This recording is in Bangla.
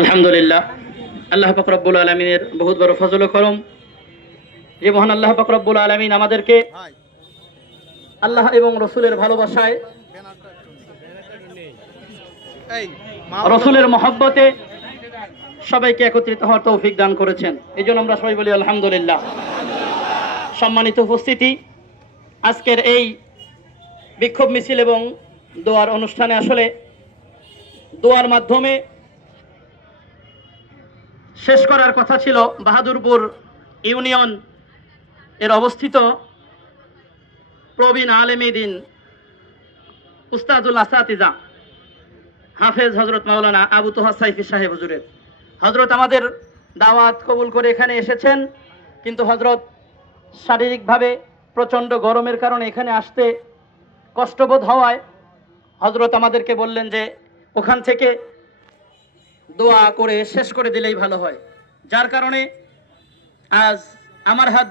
আলহামদুলিল্লাহ। আল্লাহ ফকরব্বুল আলমিনের বহুত বড় ফজল করম। যে মহান আল্লাহ ফকরব্বুল আলমিন আমাদেরকে আল্লাহ এবং রসুলের ভালোবাসায় রসুলের মহব্বতে সবাইকে একত্রিত হওয়ার তৌফিক দান করেছেন। এই জন্য আমরা সবাই বলি আলহামদুলিল্লাহ। সম্মানিত উপস্থিতি, আজকের এই বিক্ষোভ মিছিল এবং দোয়ার অনুষ্ঠানে আসলে দোয়ার মাধ্যমে শেষ করার কথা ছিল বাহাদুরপুর ইউনিয়ন এর অবস্থিত প্রবীণ আলেমিদিন উস্তাদুল আসাতিজা হাফেজ হজরত মাওলানা আবু তোহা সাইফি সাহেব হুজুরের। হজরত আমাদের দাওয়াত কবুল করে এখানে এসেছেন, কিন্তু হজরত শারীরিকভাবে প্রচণ্ড গরমের কারণে এখানে আসতে কষ্টবোধ হওয়ায় হজরত আমাদেরকে বললেন যে ওখান থেকে দোয়া করে শেষ করে দিলেই ভালো হয়। যার কারণে আজ আমার হাত